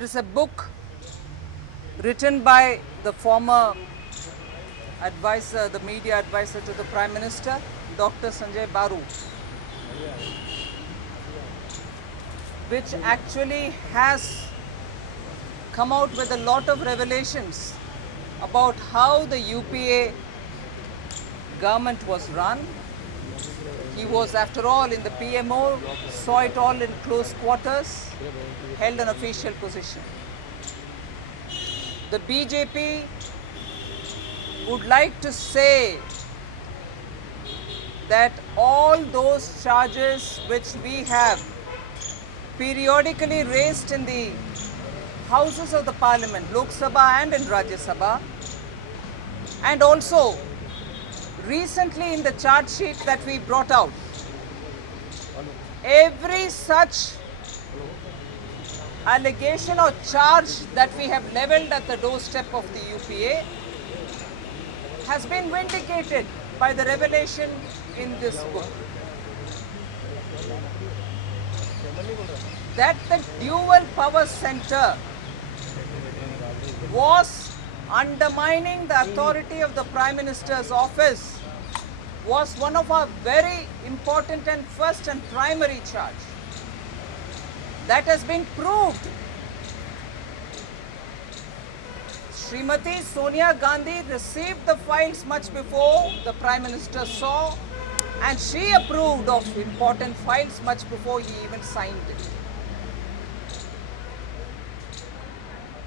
There is a book written by the former advisor, the media advisor to the Prime Minister, Dr. Sanjay Baru, which actually has come out with a lot of revelations about how the UPA government was run. He was, after all, in the PMO, saw it all in close quarters, held an official position. The BJP would like to say that all those charges which we have periodically raised in the houses of the parliament, Lok Sabha and in Rajya Sabha, and also recently in the charge sheet that we brought out, every such allegation or charge that we have levelled at the doorstep of the UPA has been vindicated by the revelation in this book. That the dual power center was undermining the authority of the Prime Minister's office was one of our very important and first and primary charge. That has been proved. Srimati Sonia Gandhi received the files much before the Prime Minister saw, and she approved of important files much before he even signed it.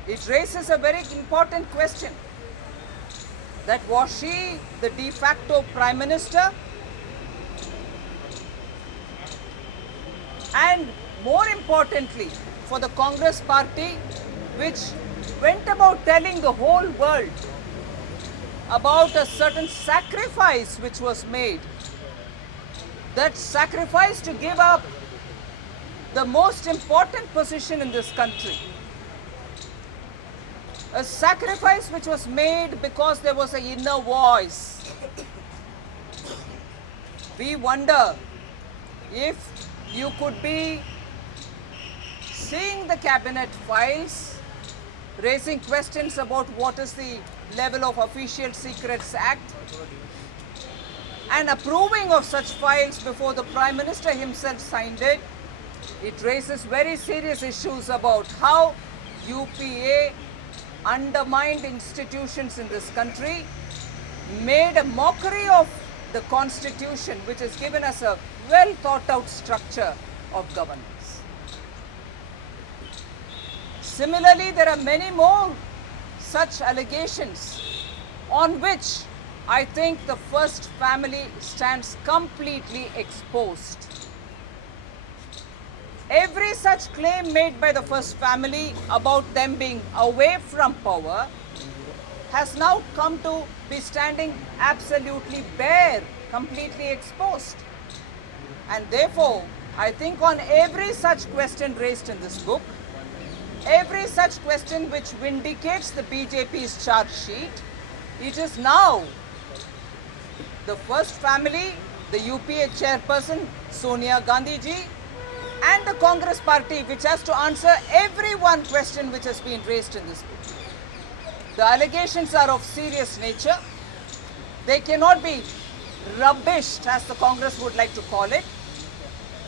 It raises a very important question, that was she the de facto Prime Minister? And more importantly, for the Congress party, which went about telling the whole world about a certain sacrifice which was made, that sacrifice to give up the most important position in this country, a sacrifice which was made because there was an inner voice. We wonder if you could be seeing the cabinet files, raising questions about what is the level of Official Secrets Act, and approving of such files before the Prime Minister himself signed it. It raises very serious issues about how UPA undermined institutions in this country, made a mockery of the Constitution, which has given us a well thought out structure of governance. Similarly, there are many more such allegations on which I think the First Family stands completely exposed. Every such claim made by the First Family about them being away from power has now come to be standing absolutely bare, completely exposed. And therefore, I think on every such question raised in this book, every such question which vindicates the BJP's charge sheet, it is now the First Family, the UPA chairperson Sonia Gandhi ji, and the Congress party which has to answer every one question which has been raised in this book. The allegations are of serious nature. They cannot be rubbished, as the Congress would like to call it.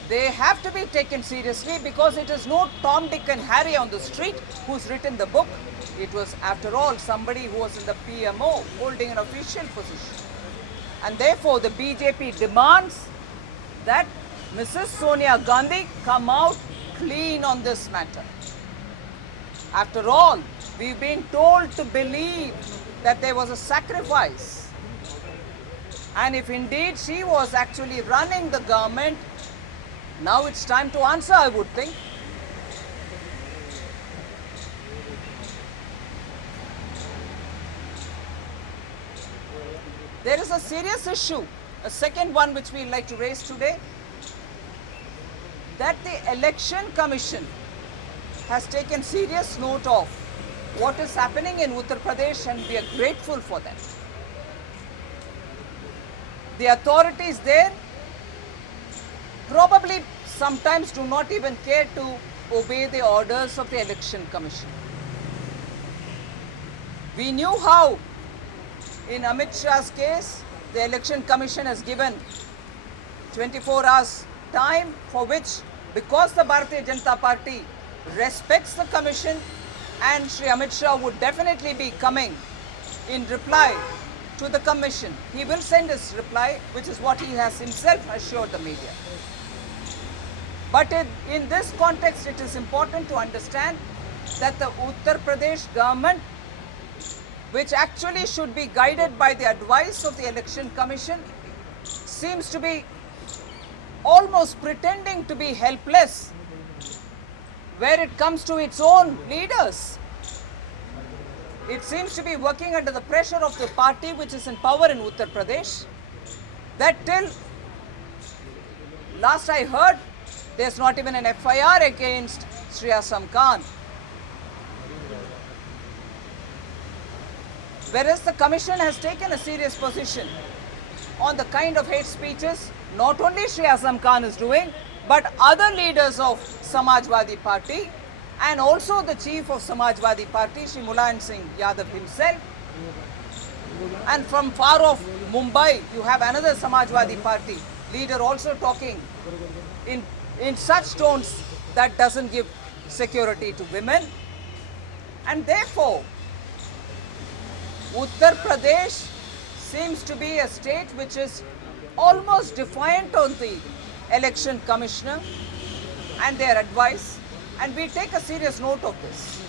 They have to be taken seriously because it is no Tom, Dick and Harry on the street who's written the book. It was, after all, somebody who was in the PMO holding an official position. And therefore, the BJP demands that Mrs. Sonia Gandhi come out clean on this matter. After all, we've been told to believe that there was a sacrifice. And if indeed she was actually running the government, now it's time to answer, I would think. There is a serious issue, a second one which we like to raise today, that the Election Commission has taken serious note of what is happening in Uttar Pradesh, and we are grateful for that. The authorities there probably sometimes do not even care to obey the orders of the Election Commission. We knew how, in Amit Shah's case, the Election Commission has given 24 hours time for which, because the Bharatiya Janata Party respects the Commission, and Shri Amit Shah would definitely be coming in reply to the Commission. He will send his reply, which is what he has himself assured the media. But in this context, it is important to understand that the Uttar Pradesh government, which actually should be guided by the advice of the Election Commission, seems to be almost pretending to be helpless where it comes to its own leaders. It seems to be working under the pressure of the party which is in power in Uttar Pradesh, that till last I heard, there's not even an FIR against Sri Azam Khan. Whereas the Commission has taken a serious position on the kind of hate speeches not only Sri Azam Khan is doing, but other leaders of Samajwadi Party, and also the chief of Samajwadi Party, Shri Mulayam Singh Yadav himself. And from far off Mumbai, you have another Samajwadi Party leader also talking in such tones that doesn't give security to women. And therefore, Uttar Pradesh seems to be a state which is almost defiant on the Election Commissioner and their advice, and we take a serious note of this.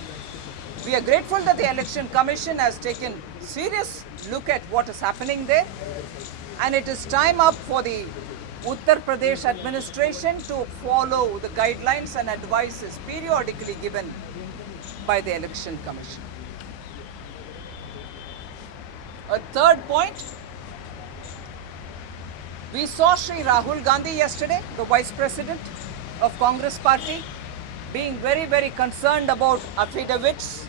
We are grateful that the Election Commission has taken serious look at what is happening there, and it is time up for the Uttar Pradesh administration to follow the guidelines and advices periodically given by the Election Commission. A third point, we saw Shri Rahul Gandhi yesterday, the Vice President of Congress Party, being very, very concerned about affidavits,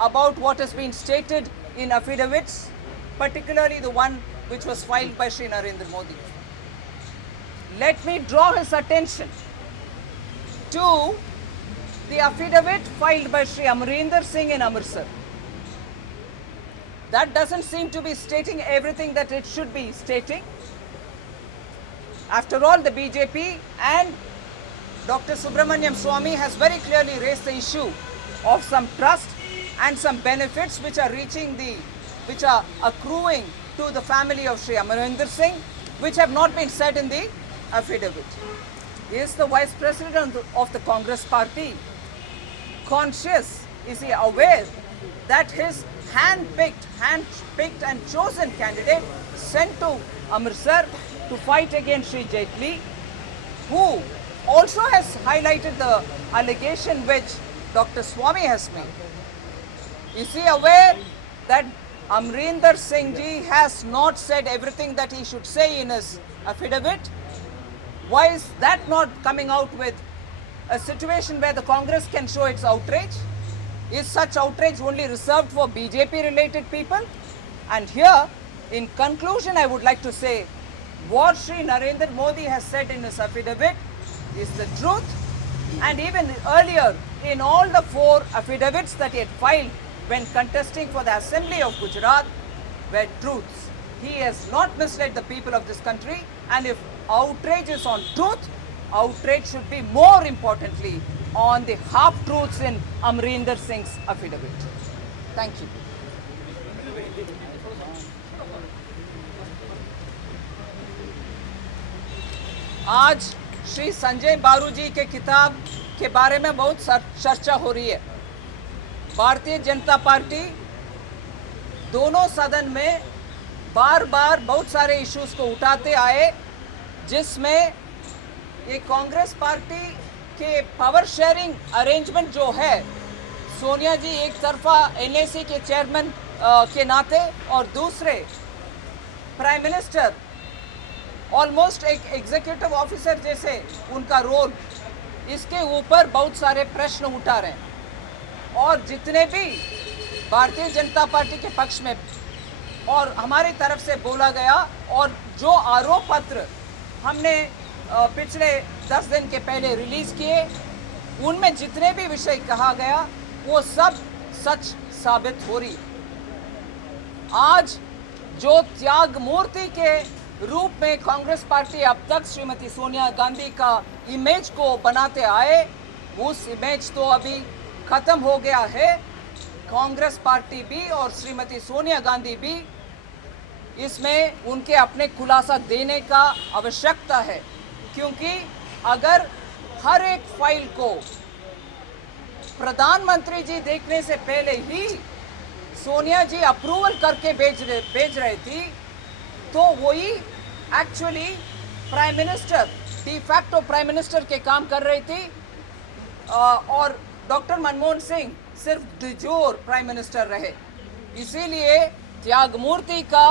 about what has been stated in affidavits, particularly the one which was filed by Shri Narendra Modi. Let me draw his attention to the affidavit filed by Shri Amarinder Singh in Amritsar. That doesn't seem to be stating everything that it should be stating. After all, the BJP and Dr. Subramaniam Swamy has very clearly raised the issue of some trust and some benefits which are accruing to the family of Shri Amarinder Singh, which have not been said in the affidavit. Is the Vice President of the Congress Party conscious? Is he aware that his hand-picked and chosen candidate sent to Amritsar to fight against Shri Jaitley, who also has highlighted the allegation which Dr. Swamy has made? Is he aware that Amarinder Singh ji has not said everything that he should say in his affidavit? Why is that not coming out with a situation where the Congress can show its outrage? Is such outrage only reserved for BJP-related people? And here, in conclusion, I would like to say, what Shri Narendra Modi has said in his affidavit is the truth. And even earlier, in all the 4 affidavits that he had filed when contesting for the Assembly of Gujarat, were truths. He has not misled the people of this country, and if outrage is on truth, outrage should be more importantly on the half-truths in Amarinder Singh's affidavit. Thank you. आज श्री संजय बारू जी के किताब के बारे में बहुत चर्चा हो रही है। भारतीय जनता पार्टी दोनों सदन में बार बार बहुत सारे इश्यूज को उठाते आए, जिसमें ये कांग्रेस पार्टी के पावर शेयरिंग अरेंजमेंट जो है, सोनिया जी एक तरफा एनएसी के चेयरमैन के नाते और दूसरे प्राइम मिनिस्टर ऑलमोस्ट एक एग्जीक्यूटिव ऑफिसर जैसे उनका रोल, इसके ऊपर बहुत सारे प्रश्न उठा रहे हैं। और जितने भी भारतीय जनता पार्टी के पक्ष में और हमारी तरफ से बोला गया, और जो आरोप पत्र हमने पिछले 10 दिन के पहले रिलीज़ किए, उनमें जितने भी विषय कहा गया वो सब सच साबित हो रही। आज जो त्याग मूर्ति के रूप में कांग्रेस पार्टी अब तक श्रीमती सोनिया गांधी का इमेज को बनाते आए, उस इमेज तो अभी खत्म हो गया है। कांग्रेस पार्टी भी और श्रीमती सोनिया गांधी भी इसमें उनके अपने खुलासा देने का आवश्यकता है, क्योंकि अगर हर एक फाइल को प्रधानमंत्री जी देखने से पहले ही सोनिया जी अप्रूवल करके भेज रहे थी, तो वही actually prime minister, de facto prime minister के काम कर रही थी और डॉक्टर मनमोहन सिंह सिर्फ डिजोर प्राइम मिनिस्टर रहे। इसीलिए त्यागमूर्ति का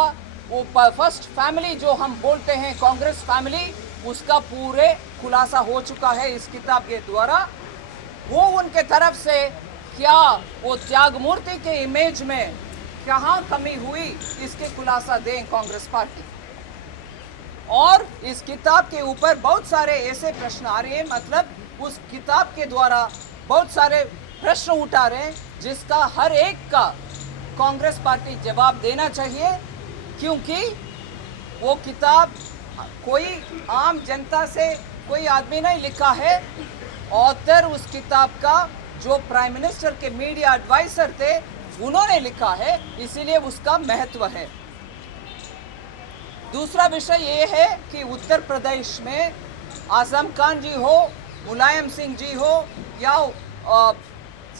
वो फर्स्ट फैमिली जो हम बोलते हैं कांग्रेस फैमिली, उसका पूरे खुलासा हो चुका है इस किताब के द्वारा। वो उनके तरफ से क्या वो त्यागमूर्ति के इमेज में कहाँ कमी हुई, इसके खुलासा दें कांग्रेस पार्टी। और इस किताब के ऊपर बहुत सारे ऐसे प्रश्न आ रहे हैं, मतलब उस किताब के द्वारा बहुत सारे प्रश्न उठा रहे हैं जिसका हर एक का कांग्रेस पार्टी जवाब देना चाहिए, क्योंकि वो किताब कोई आम जनता से कोई आदमी नहीं लिखा है। ऑथर उस किताब का जो प्राइम मिनिस्टर के मीडिया एडवाइजर थे उन्होंने लिखा है, इसीलिए उसका महत्व है। दूसरा विषय ये है कि उत्तर प्रदेश में आजम खान जी हो, मुलायम सिंह जी हो या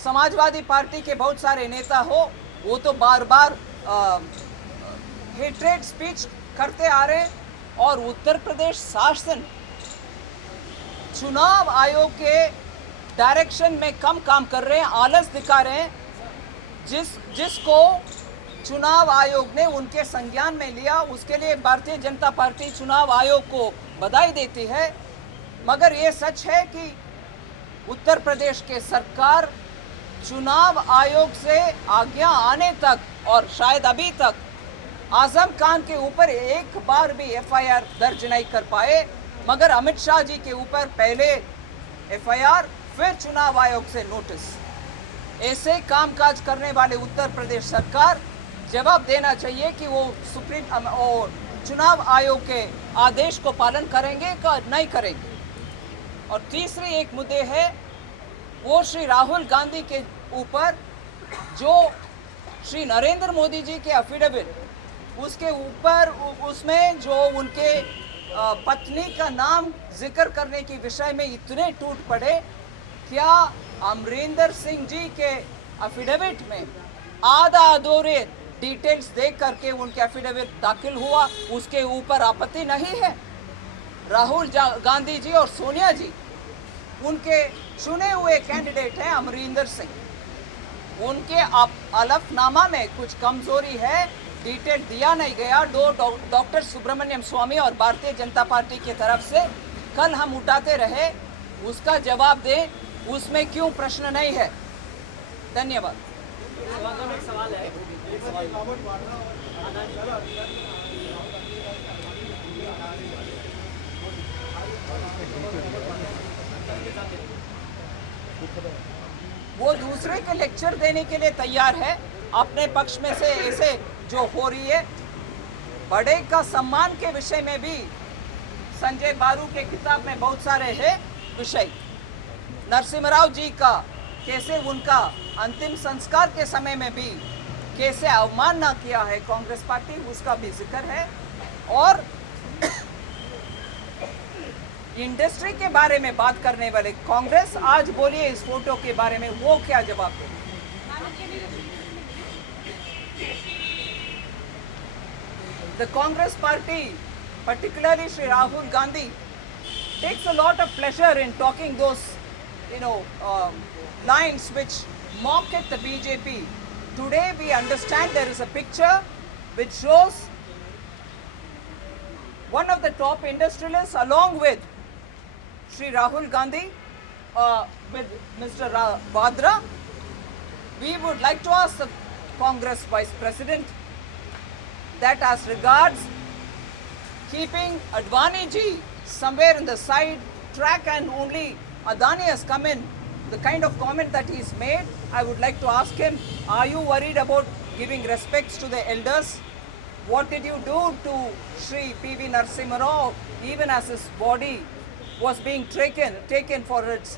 समाजवादी पार्टी के बहुत सारे नेता हो, वो तो बार बार हेट्रेड स्पीच करते आ रहे हैं और उत्तर प्रदेश शासन चुनाव आयोग के डायरेक्शन में कम काम कर रहे हैं, आलस दिखा रहे हैं, जिसको चुनाव आयोग ने उनके संज्ञान में लिया। उसके लिए भारतीय जनता पार्टी चुनाव आयोग को बधाई देती है। मगर ये सच है कि उत्तर प्रदेश के सरकार चुनाव आयोग से आज्ञा आने तक और शायद अभी तक आजम खान के ऊपर एक बार भी एफआईआर दर्ज नहीं कर पाए। मगर अमित शाह जी के ऊपर पहले एफआईआर, फिर चुनाव आयोग से नोटिस। ऐसे कामकाज करने वाले उत्तर प्रदेश सरकार जवाब देना चाहिए कि वो सुप्रीम और चुनाव आयोग के आदेश को पालन करेंगे या नहीं करेंगे। और तीसरी एक मुद्दे है वो श्री राहुल गांधी के ऊपर जो श्री नरेंद्र मोदी जी के एफिडेविट, उसके ऊपर उसमें जो उनके पत्नी का नाम जिक्र करने के विषय में इतने टूट पड़े। क्या अमरिंदर सिंह जी के एफिडेविट में आधा अधूरे डिटेल्स देख करके उनके एफिडेविट दाखिल हुआ, उसके ऊपर आपत्ति नहीं है? राहुल गांधी जी और सोनिया जी उनके चुने हुए कैंडिडेट हैं अमरिंदर सिंह। उनके अलफनामा में कुछ कमजोरी है, डिटेल दिया नहीं गया। डॉक्टर सुब्रमण्यम स्वामी और भारतीय जनता पार्टी की तरफ से कल हम उठाते रहे, उसका जवाब दें, उसमें क्यों प्रश्न नहीं है? धन्यवाद। एक सवाल है। वो दूसरे के लेक्चर देने के लिए तैयार है, अपने पक्ष में से ऐसे जो हो रही है। बड़े का सम्मान के विषय में भी संजय बारू के किताब में बहुत सारे हैं विषय। नरसिम्हा राव जी का कैसे उनका अंतिम संस्कार के समय में भी कैसे अवमानना किया है कांग्रेस पार्टी, उसका भी जिक्र है। और इंडस्ट्री के बारे में बात करने वाले कांग्रेस आज बोलिए इस फोटो के बारे में वो क्या जवाब दे? The Congress party, particularly Shri Rahul Gandhi, takes a lot of pleasure in talking those, lines which mock at the BJP. Today we understand there is a picture which shows one of the top industrialists along with Shri Rahul Gandhi, with Mr. Vadra. We would like to ask the Congress Vice President that as regards keeping Advani ji somewhere in the side track and only Adani has come in the kind of comment that he's made, I would like to ask him, are you worried about giving respects to the elders? What did you do to Sri P.V. Narasimha Rao even as his body was being taken for its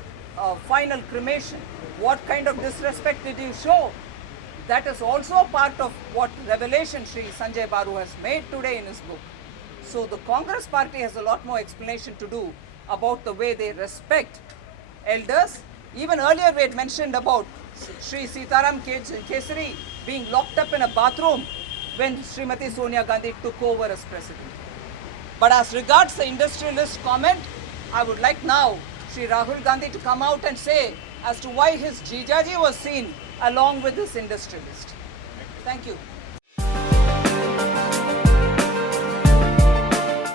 final cremation? What kind of disrespect did you show? That is also part of what revelation Sri Sanjay Baru has made today in his book. So the Congress party has a lot more explanation to do about the way they respect elders. Even earlier we had mentioned about Sri Sitaram Kesari being locked up in a bathroom when Srimati Sonia Gandhi took over as president. But as regards the industrialist comment, I would like now Sri Rahul Gandhi to come out and say as to why his Jijaji was seen along with this industrialist. Thank you.